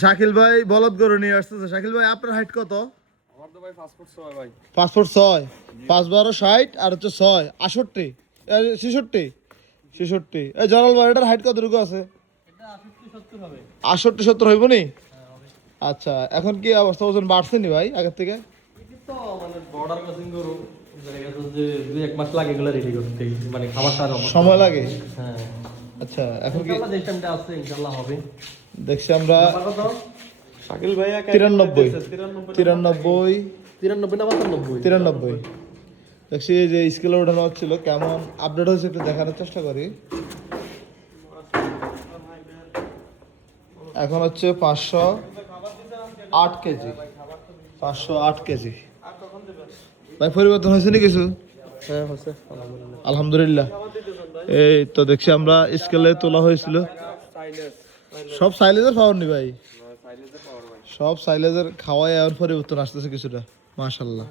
শাকিল ভাই বলদ গরু নিয়ে আসতেছে। শাকিল ভাই আপনার হাইট কত? আমার তো ভাই 5 ফুট 6 ভাই। 5 ফুট 6, 5 12 60 আর হচ্ছে 6 68 66 66। এই জনাল ভাই এটার হাইট কতটুকু আছে? এটা 68 70 হবে। 68 70 হইব নি? হ্যাঁ হবে। আচ্ছা, এখন কি অবস্থা, ওজন বাড়ছে নি ভাই আগের থেকে? এটি তো মানে বর্ডার ক্রসিং গরু ধরে গেছে যে 2-1 মাস লাগে এগুলো রেডি করতে, মানে খাবার সার সময় লাগে। হ্যাঁ আচ্ছা, এখন কি ইনশাআল্লাহ যে টাইমটা আছে ইনশাআল্লাহ হবে। দেখছি আমরা কত? শাকিল ভাই 93 93 93 না 95? 93। দেখছি এই যে স্কেলে ওঠানো হচ্ছিল, কেমন আপডেট হয়েছে একটু দেখানোর চেষ্টা করি। এখন হচ্ছে 508 কেজি, 508 কেজি। ভাই পরিবর্তন হয়েছে নি কিছু? হ্যাঁ হচ্ছে আলহামদুলিল্লাহ। এই তো দেখছি আমরা স্কেলে তোলা হয়েছিল। সব সাইলেজের পাওয়ার নি ভাই, সব সাইলেজের খাওয়ায় আর পরিবর্তন আসতেছে কিছুটা, মাশাআল্লাহ।